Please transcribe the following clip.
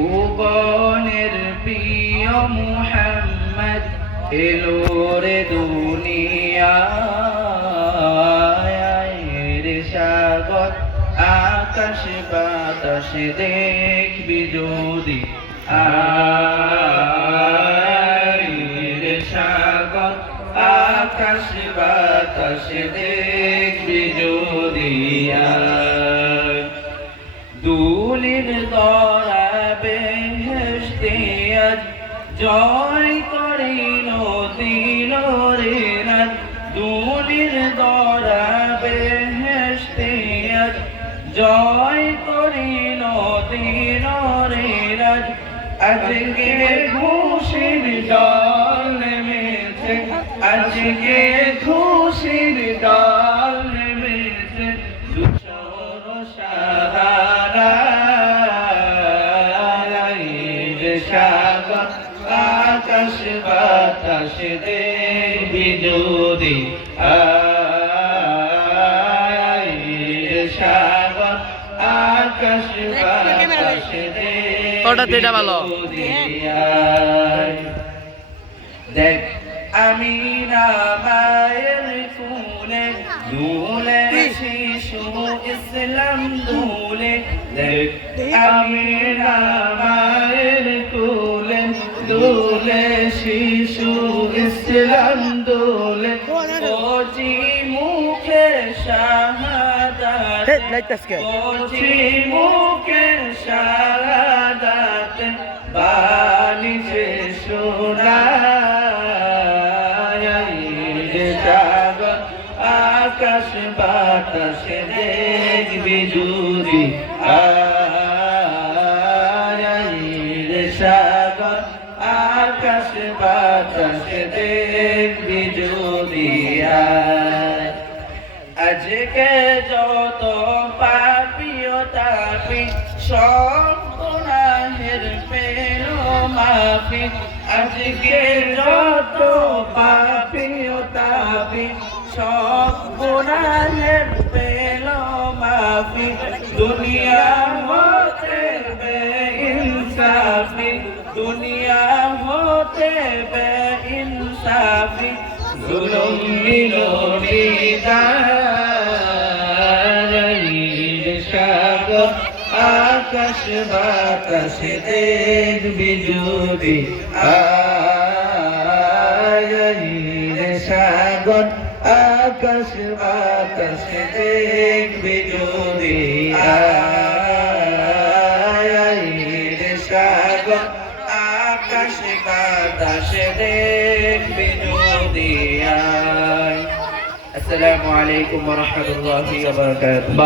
ত্রিভুবনের প্রিয় মুহাম্মদ এলো রে দুনিয়ায় রে সাগর আকাশ বাতাস দেখবি যদি রে সাগর আকাশ বাতাস দেখবি যদি দুলির দরা বেহেশতে আজ জয় করিল দিল রে রাত দুলির দরা বেহেশতে আজ জয় করিল দিল রে রাত আজকে খুশির দল নেমেছে আজকে খুশির দল নেমেছে দুশোর সাহারা সাগর আকাশ বাতাস দেখবি যদি সাগর আকাশ বাতাস দেখবি দেখ আমি মায়ের কুলে দুলে শিশু ইসলাম দুলে দেখ আমি মায়ের কুলে দুলে শিশু ইসলাম দুলে ওজি মুখে শাহাদাত ওজি মুখে শাহাদাত বাণী সে শোনা আকাশ বাতাস দেখবি যদি সাগর আকাশ বাতাস দেখবি যদি আজকে যত পাপিও তাপি সব গুনাহের পেল মাফি আজকে যত পাপিও তাপি সব গুনাহের পেল মাফি দুনিয়া হতে বেইনসাফি দুনিয়া হতে বেইনসাফি জুলুম মিলনিদার সাগর আকাশ বাতাস দেখবি যদি সাগর আকাশ বাতাস দেখবি যদি সাগর আকাশ বাতাস দেখবি যদি আসসালামু আলাইকুম ওয়া রাহমাতুল্লাহি ওয়া বারাকাতুহু।